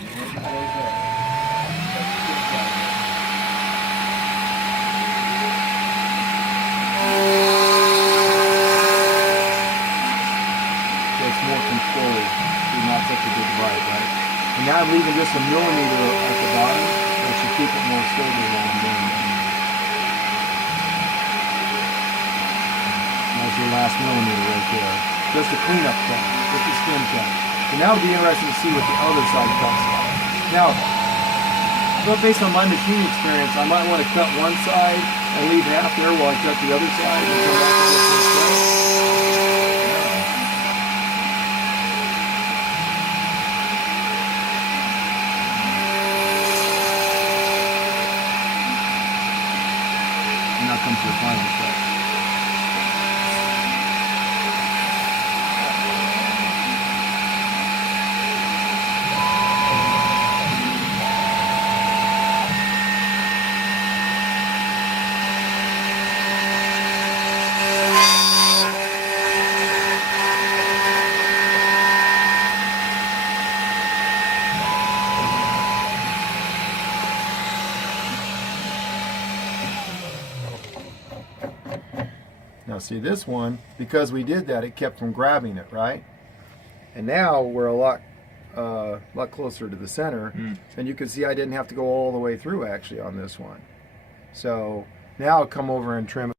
It's more controlled, not such a big bite, right? And now I'm leaving just a millimeter at the bottom, which should keep it more stable while I'm doing it. That's your last millimeter right there. Just a cleanup cut with the skin cut. So now it'll be interesting to see what the other side cuts like. Now, but based on my machine experience, I might want to cut one side and leave half there while I cut the other side and come back to the first cut. Now comes your final cut. Now see this one, because we did that, it kept from grabbing it, right? And now we're a lot closer to the center, and you can see I didn't have to go all the way through actually on this one. So now I'll come over and trim it.